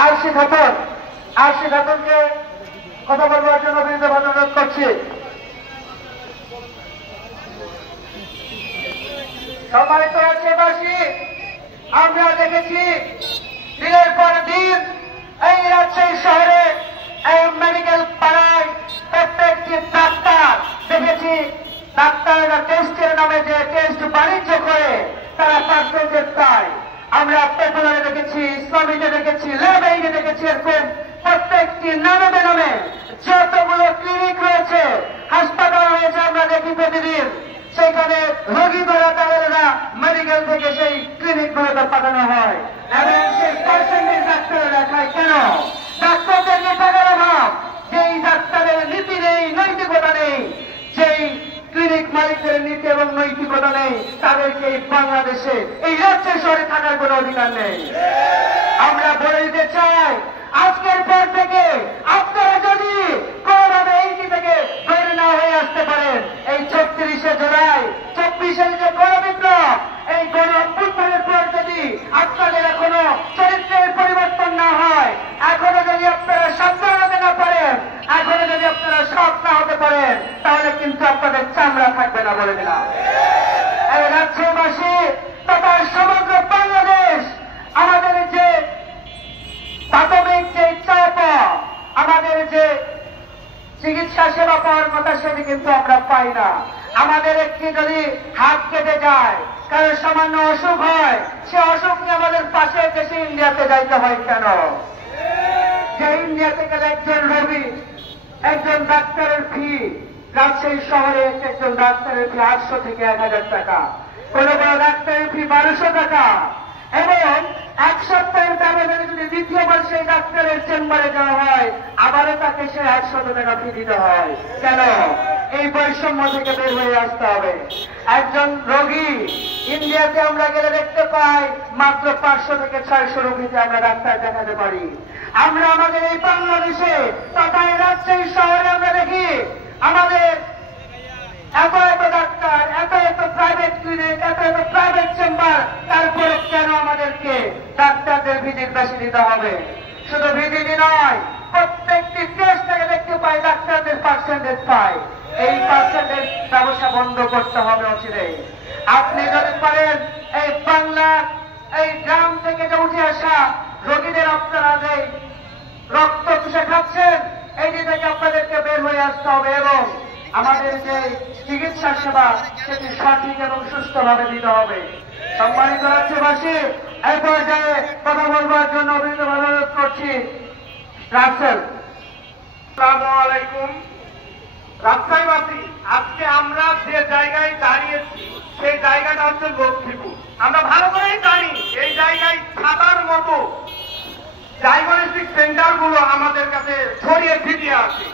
আরশি খাতুনকে কথা বলবার জন্য বিনীতভাবে অনুরোধ করছি। সম্মানিত রাজ্যবাসী, আমরা দেখেছি দিনের পর দিন এই রাজশাহী শহরে এই মেডিকেল পাড়ায় প্রত্যেকটি ডাক্তার দেখেছি ডাক্তাররা টেস্টের নামে যে টেস্ট বাণিজ্য করে তারা পার্সেন্টেজ পায়। আমরা পেপারে দেখেছি, ইসলামীতে দেখেছি, ল্যাবেইনে দেখেছি, এরকম প্রত্যেকটি নামে বেনামে যতগুলো ক্লিনিক রয়েছে, হাসপাতাল রয়েছে আমরা দেখি প্রতিদিন, সেখানে রোগী ধরা তাদেররা মেডিকেল থেকে সেই ক্লিনিকগুলোতে পাঠানো হয় এবং সেই পার্সেন্টেজ ডাক্তারেরা খায়। কেন? ডাক্তারদেরকে টাকার অভাব, যেই ডাক্তারের নীতি নেই, নৈতিকতা নেই, যেই ক্লিনিক মালিকদের নীতি এবং নৈতিকতা নেই, তাদেরকে এই বাংলাদেশে এই রাজ্যের শহরে থাকার কোনো অধিকার নেই। আমরা বলে দিতে চাই, আজকের পর থেকে আপনারা যদি কোনোভাবে এইটি থেকে বের না হয়ে আসতে পারেন, এই ৩৬শে জুলাই ২৪শে যে গণবিপ্লব, এই গণ অভ্যুত্থানের পর যদি আপনাদের এখনো চরিত্রের পরিবর্তন না হয়, এখনো যদি আপনারা সাবধান হতে না পারেন, এখনো যদি আপনারা সৎ না হতে পারেন, তাহলে কিন্তু আপনাদের চামড়া থাকবে না বলে দিলাম। এই রাজ্যবাসী তথা সমগ্র বাংলাদেশ আমাদের যে প্রাথমিক যে চাপা, আমাদের যে চিকিৎসা সেবা পাওয়ার কথা সেটি কিন্তু আমরা পাই না। আমাদের একটি যদি হাত কেটে যায়, কারণ সামান্য অসুখ হয়, সে অসুখ নিয়ে আমাদের পাশের দেশে ইন্ডিয়াতে যাইতে হয়। কেন? যে ইন্ডিয়াতে গেলে একজন রোগী, একজন ডাক্তারের ফি, রাজশাহী শহরে একজন ডাক্তারের ফি ৮০০ থেকে ১০০০ টাকা, কোন কোন ডাক্তারের ফি ১২০০ টাকা, এবং এক সপ্তাহের ব্যবধানে যদি দ্বিতীয়বার সেই ডাক্তারের চেম্বারে যাওয়া হয়, আবারও তাকে সে ১০০ টাকা ফি দিতে হয়। কেন? এই বৈষম্য থেকে বের হয়ে আসতে হবে। একজন রোগী ইন্ডিয়াতে আমরা গেলে দেখতে পাই মাত্র ৫০০ থেকে ৬০০ রোগীতে আমরা ডাক্তার দেখাতে পারি। আমরা আমাদের এই বাংলাদেশে তথা এই রাজশাহী শহরে আমরা দেখি আমাদের এত এত ডাক্তার, এত এত প্রাইভেট ক্লিনিক, এত এত প্রাইভেট চেম্বার, তারপরে কেন আমাদেরকে ডাক্তারদের ভিজিট বেশি দিতে হবে? শুধু ভিজিটই নয়, প্রত্যেকটি টেস্ট থেকে দেখতে পাই ডাক্তারদের পার্সেন্টেজ পায়। এই পার্সেন্টেজ ব্যবসা বন্ধ করতে হবে অচিরে। আপনি যদি পারেন এই বাংলার এই গ্রাম থেকে যে উঠে আসা রোগীদের আপনারা যে রক্ত চুষে খাচ্ছেন, এইটি থেকে আপনাদেরকে বের হয়ে আসতে হবে এবং আমাদের যে চিকিৎসা সেবা সেটি সঠিক এবং সুস্থভাবে দিতে হবে। সম্মানিত রাজ্যবাসী, এই পর্যায়ে কথা বলবার জন্য বিনীতভাবে অনুরোধ করছি রাসেল। আসসালামু আলাইকুম। রাজশাহীবাসী, আজকে আমরা যে জায়গায় দাঁড়িয়েছি সেই জায়গাটা হচ্ছে লক্ষ্মীপুর। আমরা ভালো করেই জানি এই জায়গায় ছাতার মতো ডায়াগনস্টিক সেন্টার গুলো আমাদের কাছে ছড়িয়ে ছিটিয়ে আছে।